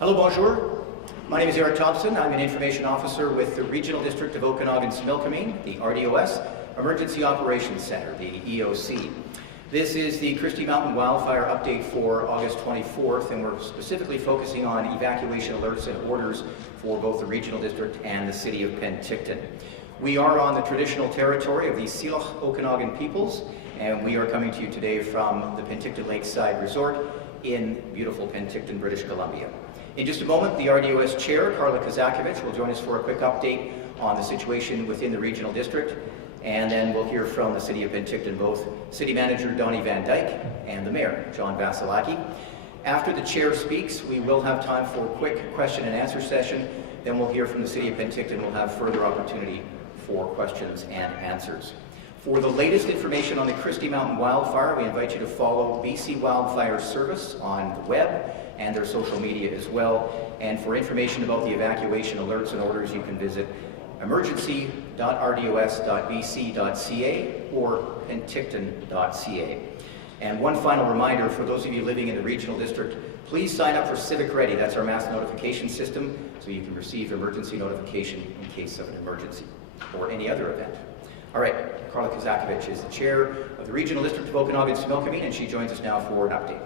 Hello, bonjour. My name is Eric Thompson. I'm an information officer with the Regional District of Okanagan-Similkameen, the RDOS, Emergency Operations Center, the EOC. This is the Christie Mountain wildfire update for August 24th, and we're specifically focusing on evacuation alerts and orders for both the Regional District and the City of Penticton. We are on the traditional territory of the Syilx Okanagan peoples, and we are coming to you today from the Penticton Lakeside Resort in beautiful Penticton, British Columbia. In just a moment, the RDOS Chair, Carla Kuzakovic, will join us for a quick update on the situation within the Regional District, and then we'll hear from the City of Penticton, both City Manager Donnie Van Dyke and the Mayor, John Vasilaki. After the Chair speaks, we will have time for a quick question and answer session. Then we'll hear from the City of Penticton. We'll have further opportunity for questions and answers. For the latest information on the Christie Mountain wildfire, we invite you to follow BC Wildfire Service on the web and their social media as well. And for information about the evacuation alerts and orders, you can visit emergency.rdos.bc.ca or penticton.ca. And one final reminder for those of you living in the Regional District, please sign up for Civic Ready. That's our mass notification system, so you can receive emergency notification in case of an emergency or any other event. All right, Carla Kuzakovic is the Chair of the Regional District of Okanagan-Similkameen, and she joins us now for an update.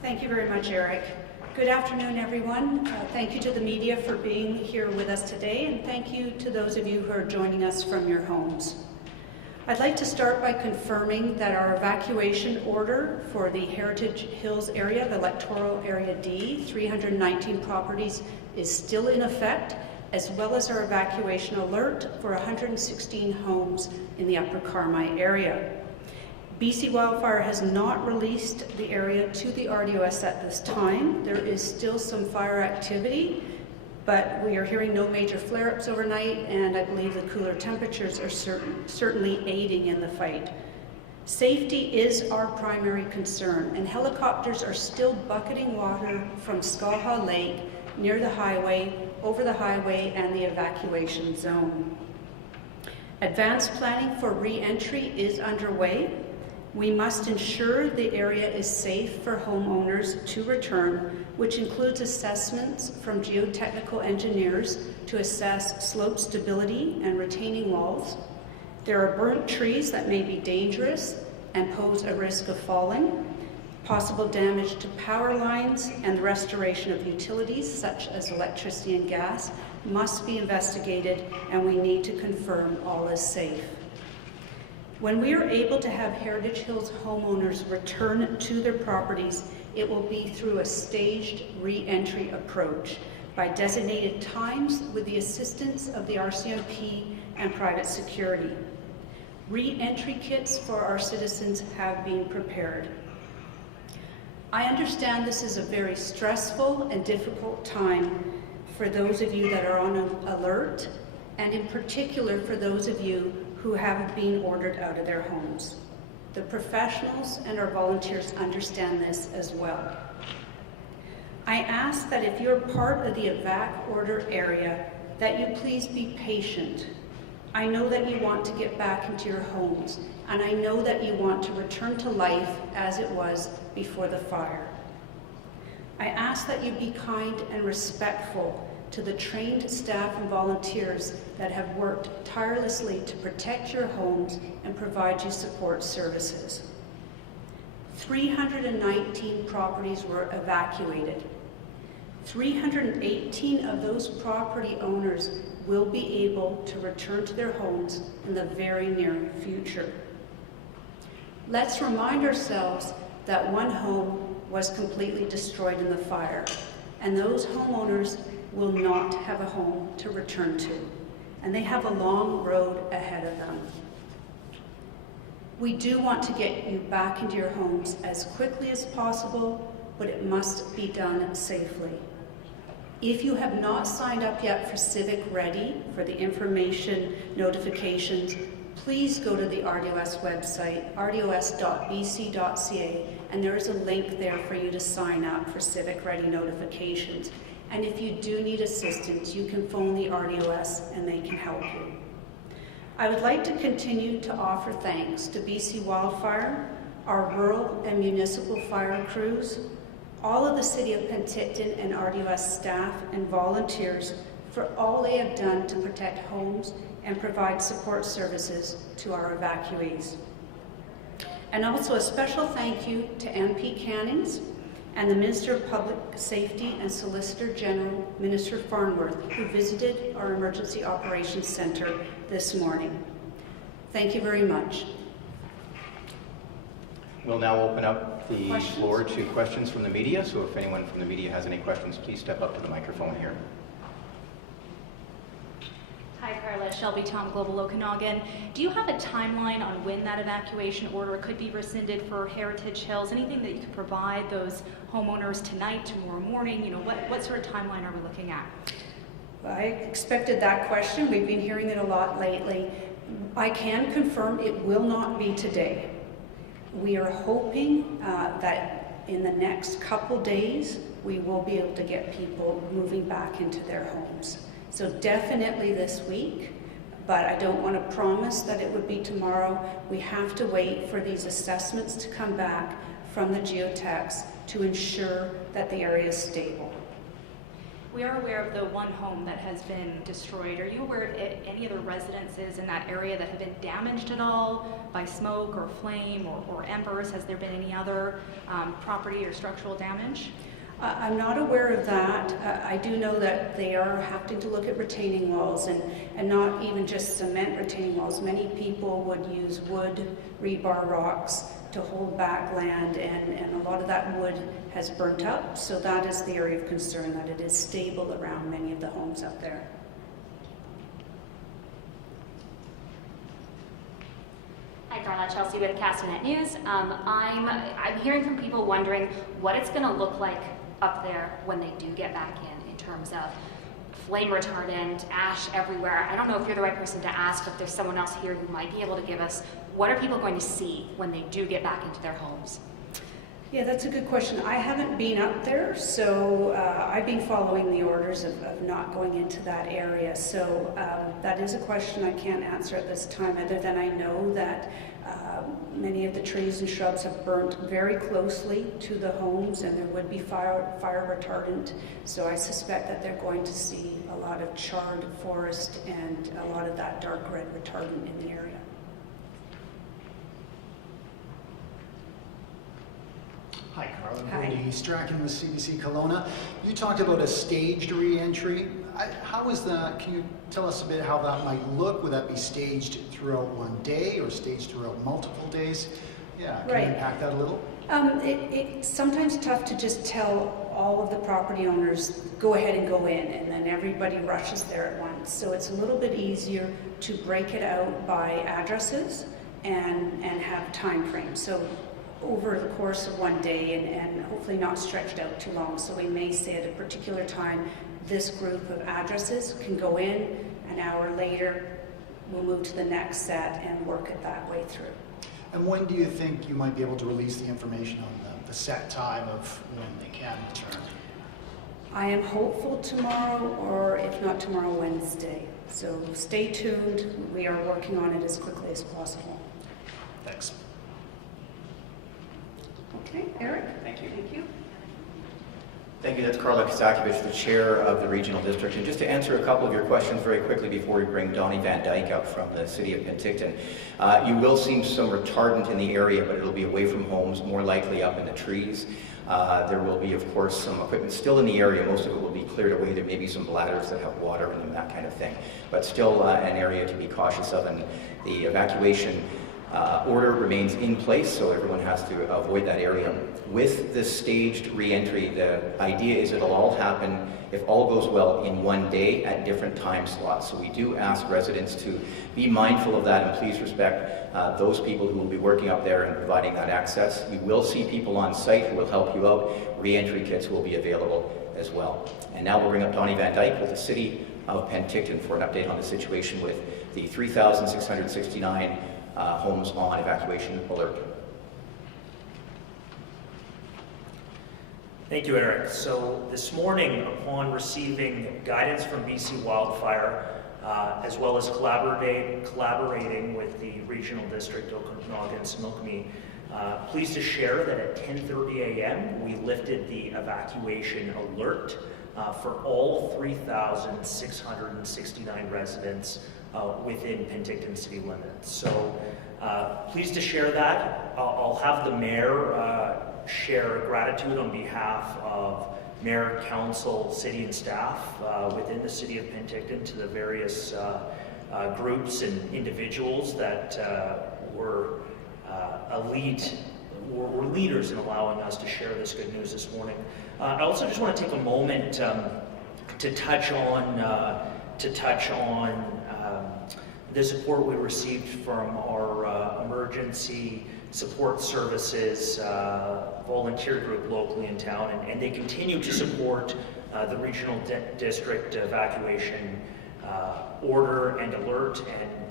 Thank you very much, Eric. Good afternoon, everyone. Thank you to the media for being here with us today, and thank you to those of you who are joining us from your homes. I'd like to start by confirming that our evacuation order for the Heritage Hills area of Electoral Area D, 319 properties, is still in effect, as well as our evacuation alert for 116 homes in the Upper Carmi area. BC Wildfire has not released the area to the RDOS at this time. There is still some fire activity, but we are hearing no major flare-ups overnight, and I believe the cooler temperatures are certainly aiding in the fight. Safety is our primary concern, and helicopters are still bucketing water from Skaha Lake near the highway, over the highway, and the evacuation zone. Advanced planning for re-entry is underway. We must ensure the area is safe for homeowners to return, which includes assessments from geotechnical engineers to assess slope stability and retaining walls. There are burnt trees that may be dangerous and pose a risk of falling. Possible damage to power lines and the restoration of utilities such as electricity and gas must be investigated, and we need to confirm all is safe. When we are able to have Heritage Hills homeowners return to their properties, it will be through a staged re-entry approach by designated times with the assistance of the RCMP and private security. Re-entry kits for our citizens have been prepared. I understand this is a very stressful and difficult time for those of you that are on alert, and in particular for those of you who have been ordered out of their homes. The professionals and our volunteers understand this as well. I ask that if you're part of the evac order area, that you please be patient. I know that you want to get back into your homes, and I know that you want to return to life as it was before the fire. I ask that you be kind and respectful to the trained staff and volunteers that have worked tirelessly to protect your homes and provide you support services. 319 properties were evacuated. 318 of those property owners will be able to return to their homes in the very near future. Let's remind ourselves that one home was completely destroyed in the fire, and those homeowners will not have a home to return to, and they have a long road ahead of them. We do want to get you back into your homes as quickly as possible, but it must be done safely. If you have not signed up yet for Civic Ready, for the information notifications, please go to the RDOS website, rdos.bc.ca, and there is a link there for you to sign up for Civic Ready notifications. And if you do need assistance, you can phone the RDOS and they can help you. I would like to continue to offer thanks to BC Wildfire, our rural and municipal fire crews, all of the City of Penticton and RDOS staff and volunteers for all they have done to protect homes and provide support services to our evacuees. And also a special thank you to MP Cannings and the Minister of Public Safety and Solicitor General, Minister Farnworth, who visited our Emergency Operations Center this morning. Thank you very much. We'll now open up the floor to questions from the media. So if anyone from the media has any questions, please step up to the microphone here. Hi, Carla. Shelby Tom, Global Okanagan. Do you have a timeline on when that evacuation order could be rescinded for Heritage Hills? Anything that you could provide those homeowners tonight, tomorrow morning? You know, what sort of timeline are we looking at? I expected that question. We've been hearing it a lot lately. I can confirm it will not be today. We are hoping that in the next couple days, we will be able to get people moving back into their homes. So definitely this week, but I don't want to promise that it would be tomorrow. We have to wait for these assessments to come back from the geotechs to ensure that the area is stable. We are aware of the one home that has been destroyed. Are you aware of any other residences in that area that have been damaged at all by smoke or flame or embers? Has there been any other property or structural damage? I'm not aware of that. I do know that they are having to look at retaining walls and not even just cement retaining walls. Many people would use wood, rebar rocks to hold back land, and a lot of that wood has burnt up. So that is the area of concern, that it is stable around many of the homes up there. Hi, Carla. Chelsea with Castanet News. I'm hearing from people wondering what it's going to look like up there when they do get back in terms of flame retardant, ash everywhere. I don't know if you're the right person to ask, if there's someone else here who might be able to give us, what are people going to see when they do get back into their homes? Yeah, that's a good question. I haven't been up there, so I've been following the orders of not going into that area. So that is a question I can't answer at this time, other than I know that many of the trees and shrubs have burnt very closely to the homes, and there would be fire retardant. So I suspect that they're going to see a lot of charred forest and a lot of that dark red retardant in the area. Hi, Carla. Hi. Brady Strachan with CBC Kelowna. You talked about a staged re-entry. How is that? Can you tell us a bit how that might look? Would that be staged throughout one day or staged throughout multiple days? Yeah, can Right. you unpack that a little? It's sometimes tough to just tell all of the property owners, go ahead and go in, and then everybody rushes there at once. So it's a little bit easier to break it out by addresses and have time frames. So over the course of one day and hopefully not stretched out too long. So we may say at a particular time, this group of addresses can go in, an hour later, we'll move to the next set and work it that way through. And when do you think you might be able to release the information on the set time of when they can return? I am hopeful tomorrow, or if not tomorrow, Wednesday. So stay tuned. We are working on it as quickly as possible. Thanks. Okay, Eric? Thank you. Thank you. Thank you. That's Carla Kuzakovic, the chair of the regional district. And just to answer a couple of your questions very quickly before we bring Donnie Van Dyke up from the city of Penticton. You will see some retardant in the area, but it'll be away from homes, more likely up in the trees. There will be, of course, some equipment still in the area. Most of it will be cleared away. There may be some bladders that have water in them, that kind of thing. But still an area to be cautious of. And the evacuation order remains in place, so everyone has to avoid that area. With the staged re-entry, the idea is it'll all happen, if all goes well, in one day at different time slots. So we do ask residents to be mindful of that and please respect those people who will be working up there and providing that access. You will see people on site who will help you out. Re-entry kits will be available as well. And now we'll bring up Donnie Van Dyke with the city of Penticton for an update on the situation with the 3,669 homes on evacuation alert. Thank you, Eric. So this morning, upon receiving guidance from BC Wildfire, as well as collaborating with the Regional District Okanagan-Similkameen. Pleased to share that at 10:30 a.m. we lifted the evacuation alert for all 3,669 residents within Penticton city limits. So pleased to share that. I'll have the mayor share gratitude on behalf of mayor, council, city, and staff within the city of Penticton to the various groups and individuals that were leaders in allowing us to share this good news this morning. I also just want to take a moment to touch on the support we received from our emergency support services volunteer group locally in town, and they continue to support the regional district evacuation order and alert, and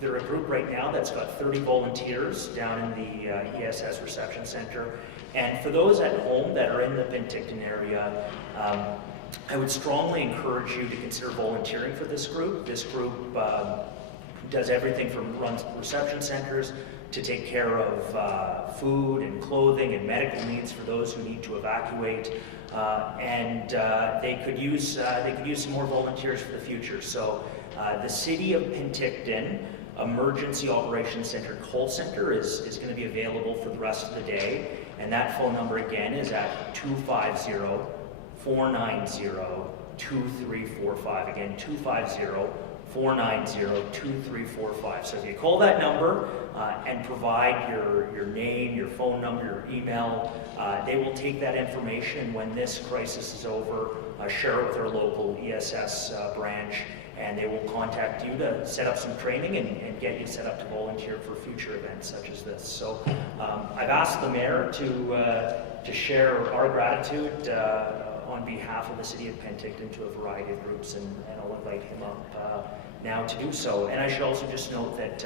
they're a group right now that's got 30 volunteers down in the ESS reception center. And for those at home that are in the Penticton area, I would strongly encourage you to consider volunteering for this group. This group does everything from runs reception centers to take care of food and clothing and medical needs for those who need to evacuate, and they could use some more volunteers for the future. So the City of Penticton Emergency Operations Center call center is going to be available for the rest of the day, and that phone number again is at 250-490-2345. Again, 250-490-2345. So if you call that number and provide your name, your phone number, your email, they will take that information when this crisis is over, share it with our local ESS branch, and they will contact you to set up some training and get you set up to volunteer for future events such as this. So I've asked the mayor to share our gratitude on behalf of the City of Penticton to a variety of groups, and I'll invite him up now to do so. And I should also just note that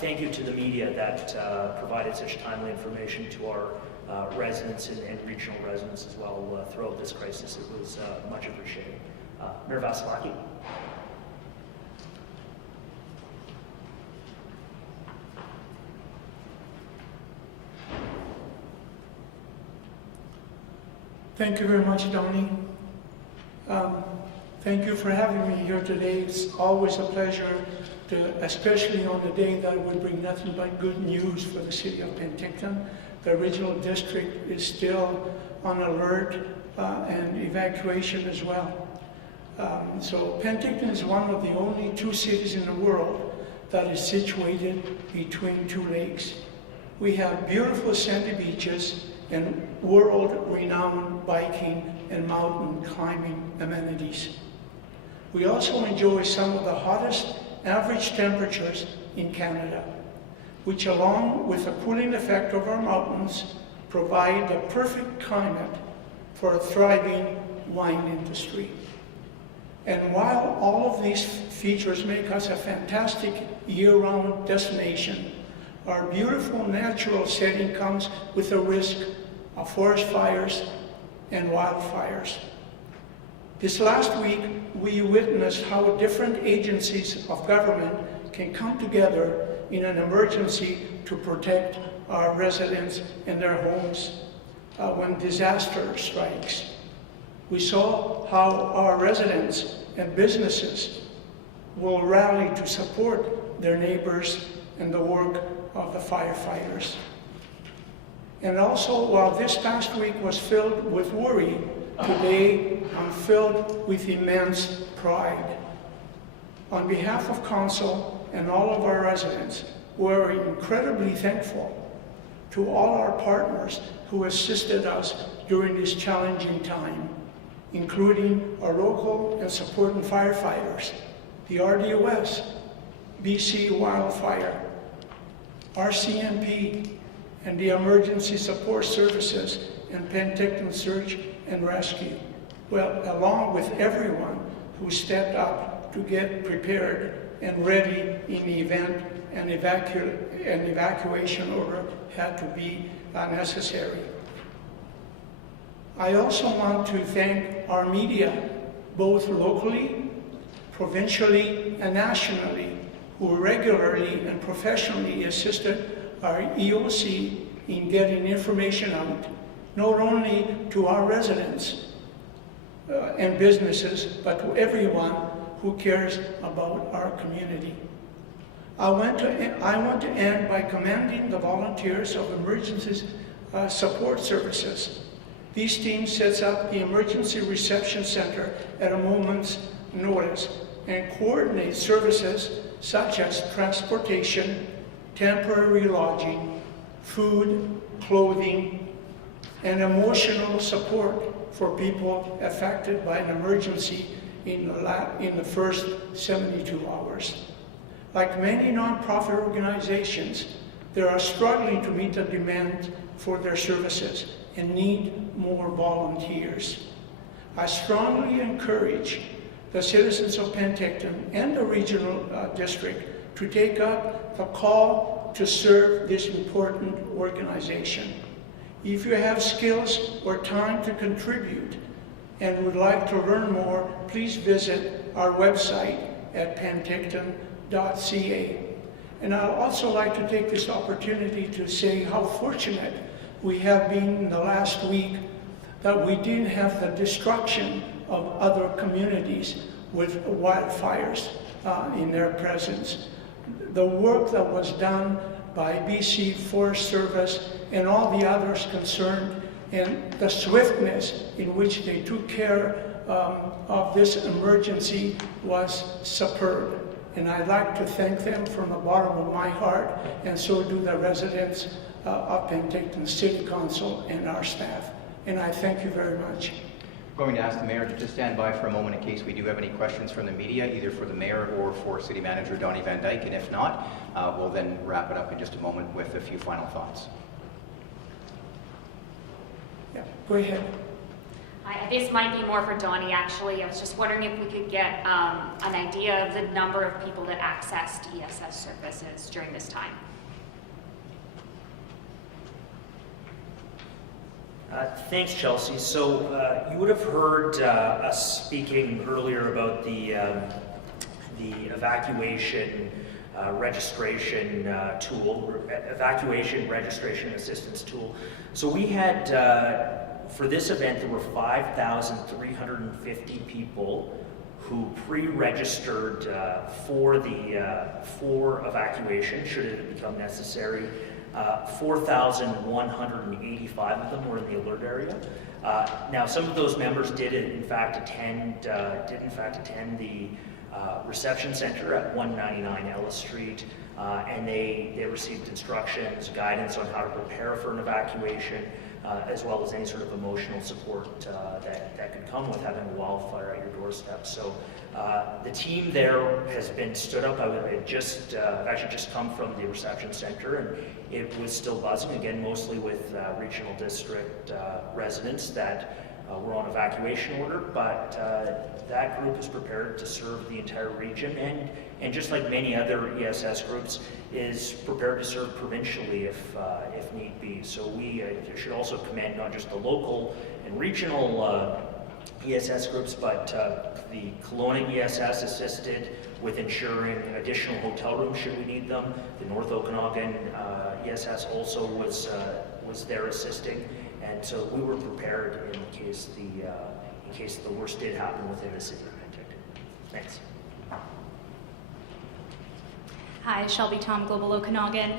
thank you to the media that provided such timely information to our residents and regional residents as well throughout this crisis. It was much appreciated. Mayor Vasilaki. Thank you very much, Donnie. Thank you for having me here today. It's always a pleasure, especially on the day that would bring nothing but good news for the city of Penticton. The regional district is still on alert and evacuation as well. So Penticton is one of the only two cities in the world that is situated between two lakes. We have beautiful sandy beaches and world-renowned biking and mountain climbing amenities. We also enjoy some of the hottest average temperatures in Canada, which along with the cooling effect of our mountains provide the perfect climate for a thriving wine industry. And while all of these features make us a fantastic year-round destination, our beautiful natural setting comes with the risk of forest fires and wildfires. This last week, we witnessed how different agencies of government can come together in an emergency to protect our residents and their homes when disaster strikes. We saw how our residents and businesses will rally to support their neighbors and the work of the firefighters. And also, while this past week was filled with worry, today I'm filled with immense pride. On behalf of Council and all of our residents, we're incredibly thankful to all our partners who assisted us during this challenging time, including our local and supporting firefighters, the RDOS, BC Wildfire, RCMP, and the Emergency Support Services and Penticton Search and Rescue, well, along with everyone who stepped up to get prepared and ready in the event an evacuation order had to be necessary. I also want to thank our media, both locally, provincially and nationally, who regularly and professionally assisted our EOC in getting information out, not only to our residents and businesses, but to everyone who cares about our community. I want to end by commending the volunteers of Emergency Support Services. These teams sets up the Emergency Reception Center at a moment's notice and coordinate services such as transportation, temporary lodging, food, clothing, and emotional support for people affected by an emergency in the first 72 hours. Like many nonprofit organizations, they are struggling to meet the demand for their services and need more volunteers. I strongly encourage the citizens of Penticton and the regional district to take up the call to serve this important organization. If you have skills or time to contribute and would like to learn more, please visit our website at penticton.ca. And I'd also like to take this opportunity to say how fortunate we have been in the last week that we didn't have the destruction of other communities with wildfires in their presence. The work that was done by BC Forest Service and all the others concerned, and the swiftness in which they took care of this emergency was superb. And I'd like to thank them from the bottom of my heart, and so do the residents of Penticton City Council and our staff. And I thank you very much. I'm going to ask the Mayor to just stand by for a moment in case we do have any questions from the media, either for the Mayor or for City Manager Donnie Van Dyke, and if not, we'll then wrap it up in just a moment with a few final thoughts. Yeah, go ahead. This might be more for Donnie, actually. I was just wondering if we could get an idea of the number of people that accessed ESS services during this time. Thanks, Chelsea. So you would have heard us speaking earlier about the evacuation registration tool, evacuation registration assistance tool. So we had, for this event, there were 5,350 people who pre-registered for evacuation, should it become necessary. 4,185 of them were in the alert area. Now, some of those members did in fact attend the reception center at 199 Ellis Street, and they received instructions, guidance on how to prepare for an evacuation, as well as any sort of emotional support that could come with having a wildfire at your doorstep. So the team there has been stood up. I've actually just come from the reception center, and it was still buzzing, again, mostly with regional district residents that were on evacuation order, but that group is prepared to serve the entire region, and just like many other ESS groups, is prepared to serve provincially if need be. So we should also commend not just the local and regional ESS groups, but the Kelowna ESS assisted with ensuring additional hotel rooms should we need them. The North Okanagan ESS also was there assisting, and so we were prepared in case the worst did happen within the city of Penticton. Thanks. Hi, Shelby Tom, Global Okanagan.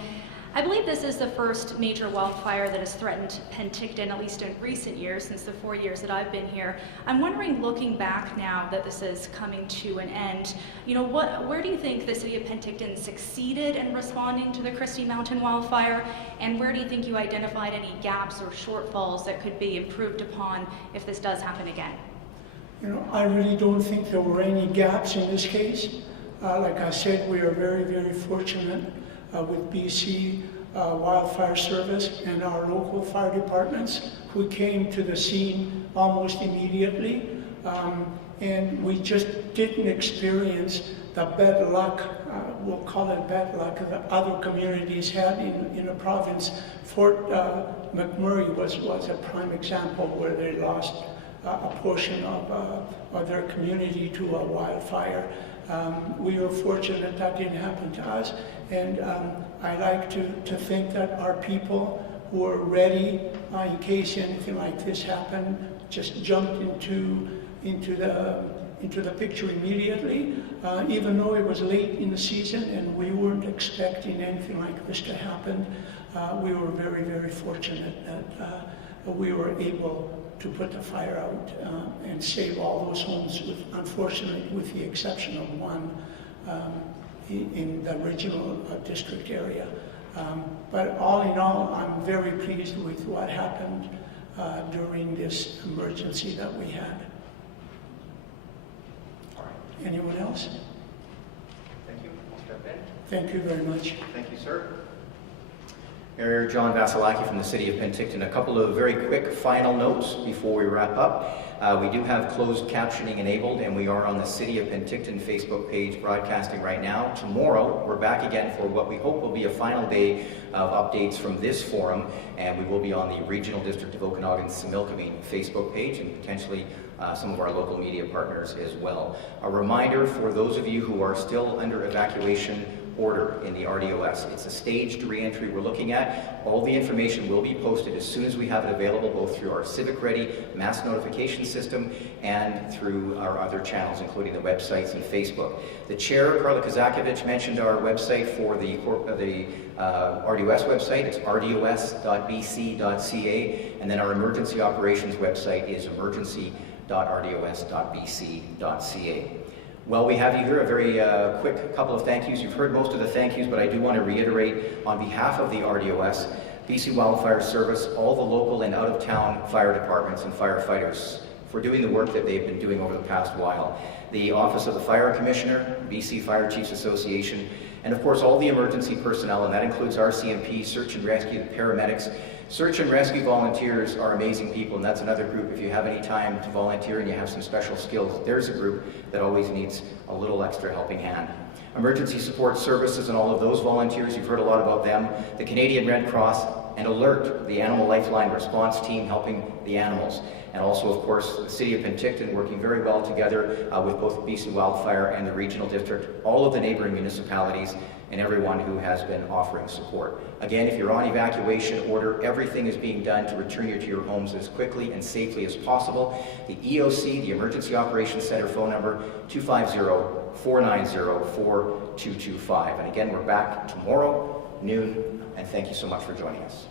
I believe this is the first major wildfire that has threatened Penticton, at least in recent years, since the 4 years that I've been here. I'm wondering, looking back now that this is coming to an end, where do you think the city of Penticton succeeded in responding to the Christie Mountain wildfire, and where do you think you identified any gaps or shortfalls that could be improved upon if this does happen again? I really don't think there were any gaps in this case. Like I said, we are very, very fortunate with BC Wildfire Service and our local fire departments who came to the scene almost immediately. And we just didn't experience the bad luck, we'll call it bad luck, that other communities had in the province. Fort McMurray was a prime example where they lost a portion of their community to a wildfire. We were fortunate that didn't happen to us, and I like to think that our people who are ready in case anything like this happened just jumped into the picture immediately, even though it was late in the season and we weren't expecting anything like this to happen. We were very, very fortunate that we were able to put the fire out and save all those homes, unfortunately with the exception of one in the regional district area. But all in all, I'm very pleased with what happened during this emergency that we had. Anyone else? Thank you. I'll step in. Thank you very much. Thank you, sir. Mayor John Vasilaki from the City of Penticton. A couple of very quick final notes before we wrap up. We do have closed captioning enabled, and we are on the City of Penticton Facebook page broadcasting right now. Tomorrow, we're back again for what we hope will be a final day of updates from this forum, and we will be on the Regional District of Okanagan's Similkameen Facebook page and potentially some of our local media partners as well. A reminder for those of you who are still under evacuation order in the RDOS. It's a staged re-entry we're looking at. All the information will be posted as soon as we have it available, both through our Civic Ready mass notification system and through our other channels, including the websites and Facebook. The chair, Carla Kuzakovic, mentioned our website for the RDOS website. It's rdos.bc.ca, and then our emergency operations website is emergency.rdos.bc.ca. Well, we have you here, a very quick couple of thank yous. You've heard most of the thank yous, but I do want to reiterate on behalf of the RDOS, BC Wildfire Service, all the local and out-of-town fire departments and firefighters for doing the work that they've been doing over the past while. The Office of the Fire Commissioner, BC Fire Chiefs Association, and of course all the emergency personnel, and that includes RCMP, search and rescue, paramedics. Search and rescue volunteers are amazing people, and that's another group. If you have any time to volunteer and you have some special skills, there's a group that always needs a little extra helping hand. Emergency support services and all of those volunteers, you've heard a lot about them. The Canadian Red Cross and ALERT, the Animal Lifeline response team helping the animals. And also, of course, the City of Penticton working very well together with both BC Wildfire and the Regional District, all of the neighboring municipalities, and everyone who has been offering support. Again, if you're on evacuation order, everything is being done to return you to your homes as quickly and safely as possible. The EOC, the Emergency Operations Center phone number, 250-490-4225. And again, we're back tomorrow, noon, and thank you so much for joining us.